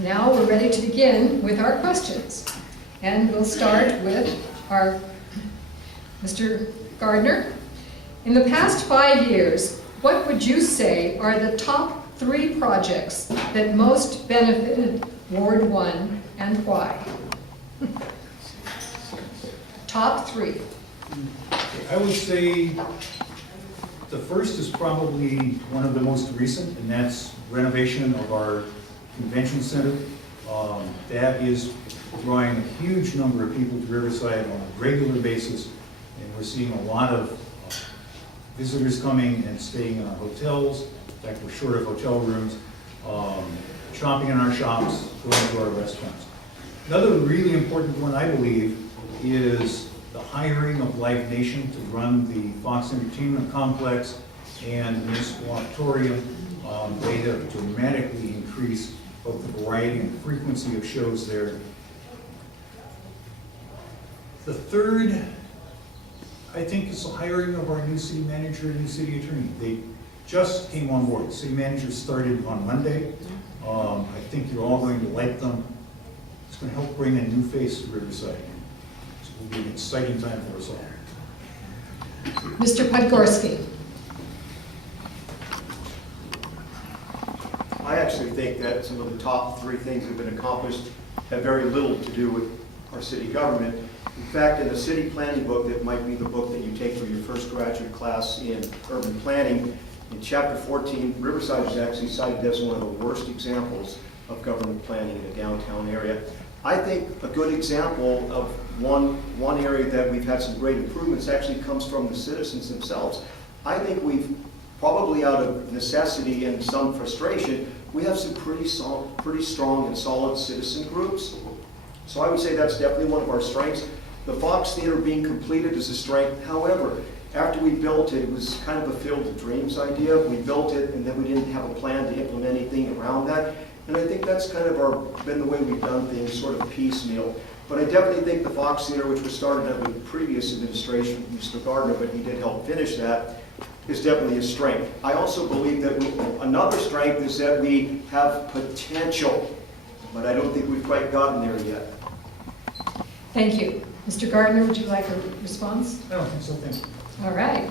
Now we're ready to begin with our questions. And we'll start with our Mr. Gardner. In the past 5 years, what would you say are the top 3 projects that most benefited Ward 1 and why? Top 3. I would say the first is probably one of the most recent, and that's renovation of our convention center. That is drawing a huge number of people to Riverside on a regular basis, and we're seeing a lot of visitors coming and staying in our hotels. In fact, we're short of hotel rooms, shopping in our shops, going to our restaurants. Another really important one, I believe, is the hiring of Live Nation to run the Fox Entertainment Complex and the Municipal Auditorium. They have dramatically increased both the variety and frequency of shows there. The third, I think, is the hiring of our new city manager and new city attorney. They just came on board. The city manager started on Monday. I think you're all going to like them. It's going to help bring a new face to Riverside. It will be an exciting time for us all. Mr. Podgorski. I actually think that some of the top 3 things that have been accomplished have very little to do with our city government. In fact, in the city planning book, that might be the book that you take for your first graduate class in urban planning, in chapter 14, Riverside is actually cited as one of the worst examples of government planning in a downtown area. I think a good example of one area that we've had some great improvements actually comes from the citizens themselves. I think we've probably out of necessity and some frustration, we have some pretty strong and solid citizen groups. So I would say that's definitely one of our strengths. The Fox Theater being completed is a strength. However, after we built it, it was kind of a field of dreams idea. We built it and then we didn't have a plan to implement anything around that. And I think that's kind of been the way we've done things, sort of piecemeal. But I definitely think the Fox Theater, which was started under the previous administration, Mr. Gardner, but he did help finish that, is definitely a strength. I also believe that another strength is that we have potential, but I don't think we've quite gotten there yet. Thank you. Mr. Gardner, would you like a response? I don't think so, thank you. All right.